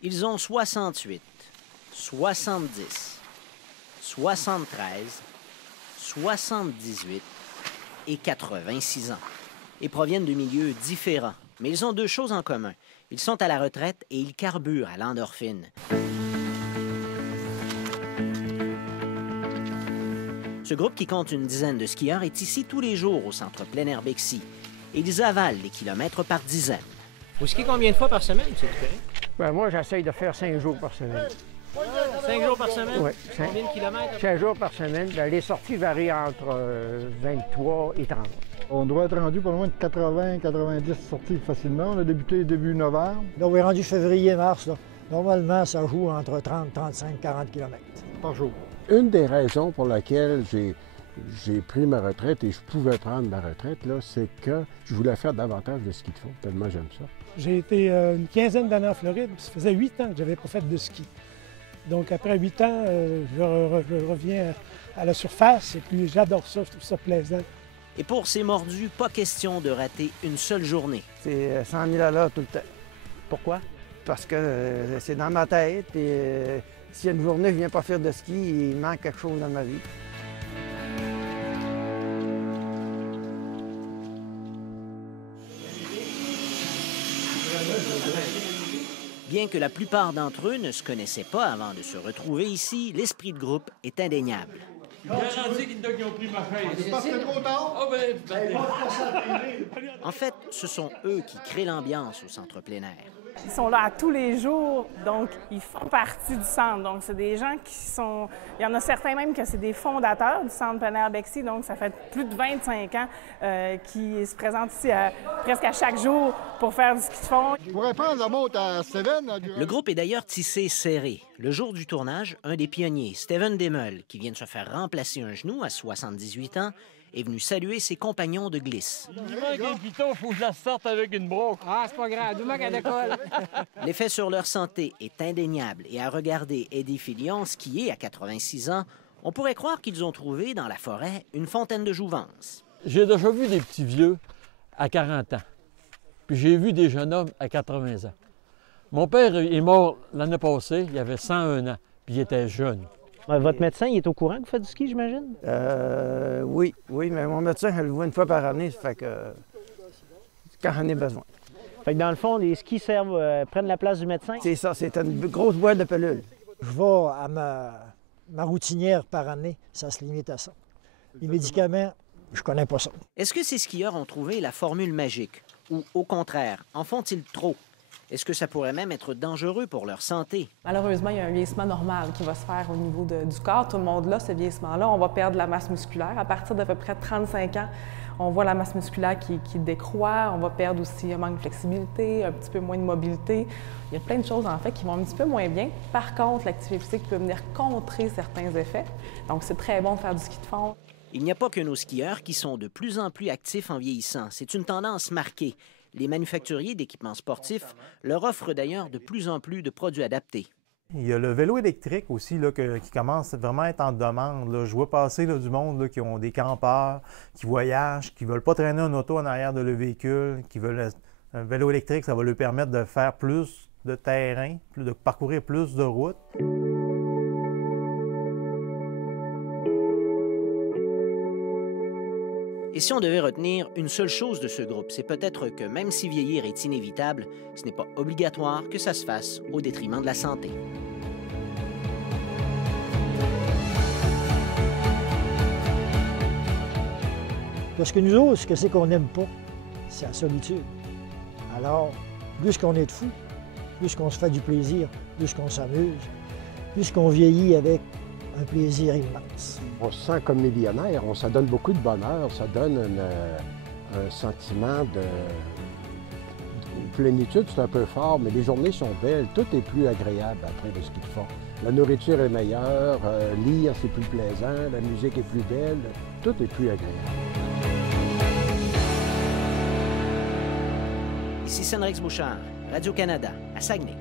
Ils ont 68, 70, 73, 78 et 86 ans et proviennent de milieux différents. Mais ils ont deux choses en commun. Ils sont à la retraite et ils carburent à l'endorphine. Ce groupe, qui compte une dizaine de skieurs, est ici tous les jours au centre plein air Bexy. Et ils avalent les kilomètres par dizaines. Vous skiez combien de fois par semaine, M. Dupéry? Ben, moi, j'essaye de faire 5 jours par semaine. 5 jours par semaine? Oui. Combien de kilomètres? 5 jours par semaine. Ben, les sorties varient entre 23 et 30. On doit être rendu pas loin de 80-90 sorties facilement. On a débuté début novembre. Là, on est rendu février-mars. Normalement, ça joue entre 30, 35, 40 km. Par jour. Une des raisons pour laquelle j'ai pris ma retraite et je pouvais prendre ma retraite, c'est que je voulais faire davantage de ski de fond, tellement j'aime ça. J'ai été une quinzaine d'années en Floride, ça faisait 8 ans que je n'avais pas fait de ski. Donc après 8 ans, je reviens à la surface et puis j'adore ça, je trouve ça plaisant. Et pour ces mordus, pas question de rater une seule journée. C'est 100 000 $ tout le temps. Pourquoi? Parce que c'est dans ma tête et s'il y a une journée que je ne viens pas faire de ski, il manque quelque chose dans ma vie. Bien que la plupart d'entre eux ne se connaissaient pas avant de se retrouver ici, l'esprit de groupe est indéniable. En fait, ce sont eux qui créent l'ambiance au centre plein air. Ils sont là à tous les jours, donc ils font partie du centre. Donc, c'est des gens qui sont... Il y en a certains même que c'est des fondateurs du centre plein air Bexy, donc ça fait plus de 25 ans qu'ils se présentent ici presque à chaque jour pour faire du ski de fond. Je pourrais prendre la montre à Steven. Le groupe est d'ailleurs tissé serré. Le jour du tournage, un des pionniers, Steven Demeul, qui vient de se faire remplacer un genou à 78 ans, est venu saluer ses compagnons de glisse. Il manque un piton, il faut que je la sorte avec une broque. Ah, c'est pas grave, du manque à l'école. L'effet sur leur santé est indéniable et à regarder Eddie Filion skier à 86 ans, on pourrait croire qu'ils ont trouvé dans la forêt une fontaine de jouvence. J'ai déjà vu des petits vieux à 40 ans, puis j'ai vu des jeunes hommes à 80 ans. Mon père est mort l'année passée, il avait 101 ans, puis il était jeune. Votre médecin, il est au courant que vous faites du ski, j'imagine? Oui, mais mon médecin, je le vois une fois par année, ça fait que quand j'en ai besoin. Fait que dans le fond, les skis prennent la place du médecin? C'est ça, c'est une grosse boîte de pilules. Je vais à ma routinière par année, ça se limite à ça. Les médicaments, je connais pas ça. Est-ce que ces skieurs ont trouvé la formule magique? Ou au contraire, en font-ils trop? Est-ce que ça pourrait même être dangereux pour leur santé? Malheureusement, il y a un vieillissement normal qui va se faire au niveau du corps. Tout le monde là, ce vieillissement-là. On va perdre la masse musculaire. À partir d'à peu près 35 ans, on voit la masse musculaire qui décroît. On va perdre aussi un manque de flexibilité, un petit peu moins de mobilité. Il y a plein de choses, en fait, qui vont un petit peu moins bien. Par contre, l'activité physique peut venir contrer certains effets. Donc, c'est très bon de faire du ski de fond. Il n'y a pas que nos skieurs qui sont de plus en plus actifs en vieillissant. C'est une tendance marquée. Les manufacturiers d'équipements sportifs leur offrent d'ailleurs de plus en plus de produits adaptés. Il y a le vélo électrique aussi là, qui commence vraiment à être en demande. Là. Je vois passer là, du monde là, qui ont des campeurs, qui voyagent, qui ne veulent pas traîner un auto en arrière de leur véhicule, qui veulent un vélo électrique, ça va leur permettre de faire plus de terrain, de parcourir plus de routes. Et si on devait retenir une seule chose de ce groupe, c'est peut-être que même si vieillir est inévitable, ce n'est pas obligatoire que ça se fasse au détriment de la santé. Parce que nous autres, ce que c'est qu'on n'aime pas, c'est la solitude. Alors, plus qu'on est de fous, plus qu'on se fait du plaisir, plus qu'on s'amuse, plus qu'on vieillit avec un plaisir immense. On se sent comme millionnaire, ça donne beaucoup de bonheur, ça donne un sentiment de plénitude, c'est un peu fort, mais les journées sont belles, tout est plus agréable après le ski de fond. La nourriture est meilleure, lire c'est plus plaisant, la musique est plus belle, tout est plus agréable. Ici Senrex Bouchard, Radio-Canada, à Saguenay.